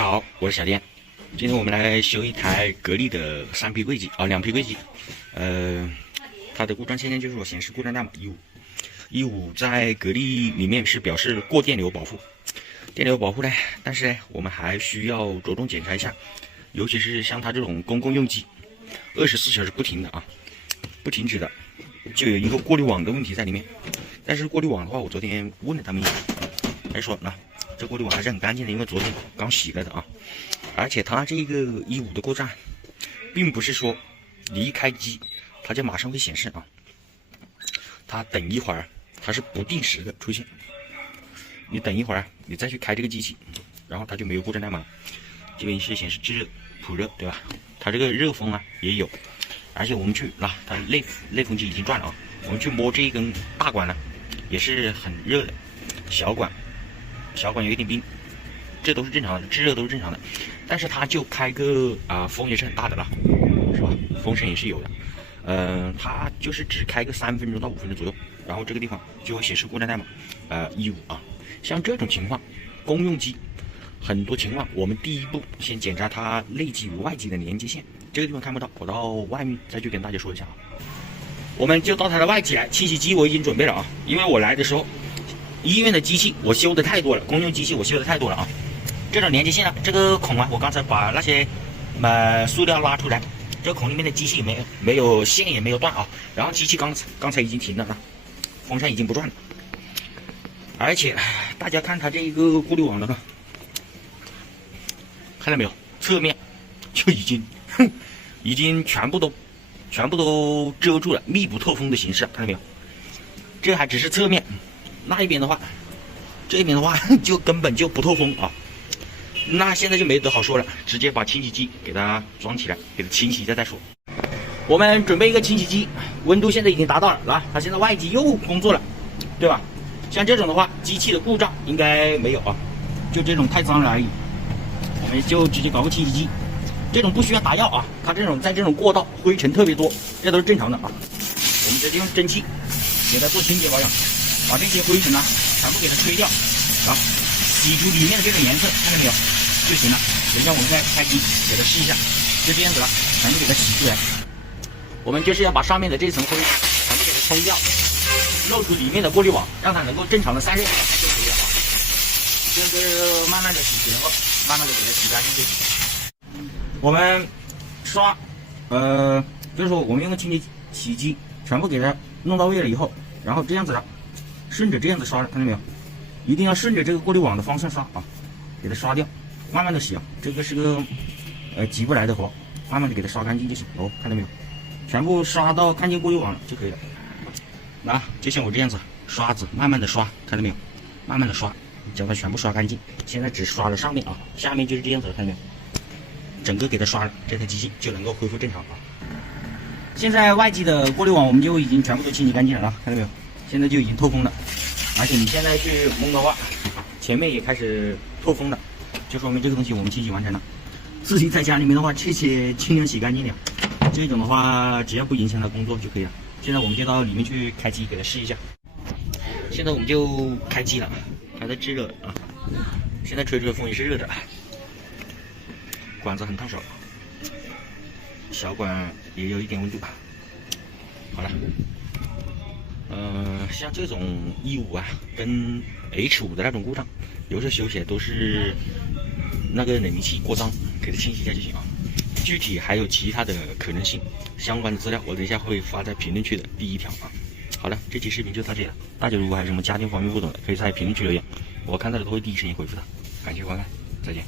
家好，我是小店。今天我们来修一台格力的3匹柜机啊，2匹柜机。它的故障现在就是说显示故障代码15在格力里面是表示过电流保护，呢，但是呢，我们还需要着重检查一下，尤其是像它这种公共用机，24小时不停的啊，不停止的，就有一个过滤网的问题在里面。但是过滤网的话，我昨天问了他们一下，还说那这过滤网还是很干净的，因为昨天刚洗了的啊。而且它这个15的故障，并不是说你一开机它就马上会显示啊，它等一会儿它是不定时的出现。你等一会儿你再去开这个机器，然后它就没有故障代码，这边是显示制热、普热，对吧？它这个热风啊也有，而且我们去它内风机已经转了啊，我们去摸这一根大管呢，也是很热的，小管有一点冰，这都是正常的，制热都是正常的。但是它就开个风也是很大的了，是吧？风声也是有的。它就是只开个3分钟到5分钟左右，然后这个地方就会显示故障代码15啊。像这种情况，公用机很多情况，我们第一步先检查它内机与外机的连接线，这个地方看不到，我到外面再去跟大家说一下啊。我们就到它的外机来，清洗机我已经准备了啊，因为我来的时候医院的机器我修的太多了，公用机器我修的太多了啊。这种连接线呢，这个孔啊，我刚才把那些塑料拉出来，这个孔里面的机器没有线也没有断啊。然后机器刚才已经停了啊，风扇已经不转了。而且大家看它这一个过滤网的呢，看到没有？侧面就已经全部都遮住了，密不透风的形式，看到没有？这还只是侧面，那一边的话，这边的话就根本就不透风啊。那现在就没得好说了，直接把清洗机给它装起来，给它清洗一下再说。我们准备一个清洗机，温度现在已经达到了，它现在外机又工作了，对吧？像这种的话，机器的故障应该没有啊，就这种太脏了而已。我们就直接搞个清洗机，这种不需要打药啊，它这种在这种过道灰尘特别多，这都是正常的啊。我们直接用蒸汽给它做清洁保养，把这些灰尘啊全部给它吹掉，然后洗出里面的这个颜色，看到没有就行了。等一下我们再开机给它试一下，就这样子了，全部给它洗出来。我们就是要把上面的这层灰全部给它冲掉，露出里面的过滤网，让它能够正常的散热就可以了啊。这样子慢慢的洗，然后慢慢的给它洗干净就行。我们刷，就是说我们用个清洗机全部给它弄到位了以后，然后这样子了，顺着这样子刷了，看到没有？一定要顺着这个过滤网的方向刷啊，给它刷掉，慢慢的洗啊，这个是个急不来的活，慢慢的给它刷干净就行。哦，看到没有？全部刷到看见过滤网了就可以了。那就像我这样子，刷子慢慢的刷，看到没有？慢慢的刷，将它全部刷干净。现在只刷了上面啊，下面就是这样子，看到没有？整个给它刷了，这台机器就能够恢复正常啊。现在外机的过滤网我们就已经全部都清洗干净了啊，看到没有？现在就已经透风了，而且你现在去蒙的话，前面也开始透风了，就说明这个东西我们清洗完成了。自己在家里面的话，这些尽量洗干净点，这种的话只要不影响它工作就可以了。现在我们就到里面去开机给它试一下。现在我们就开机了，它在制热啊，现在吹出的风也是热的，管子很烫手，小管也有一点温度。好了，像这种15啊跟 H5的那种故障，有时候修起来都是那个冷凝器过脏，给它清洗一下就行啊。具体还有其他的可能性，相关的资料我等一下会发在评论区的第1条啊。好了，这期视频就到这里了。大家如果还有什么家电方面不懂的，可以在评论区留言，我看到的都会第一时间回复的。感谢观看，再见。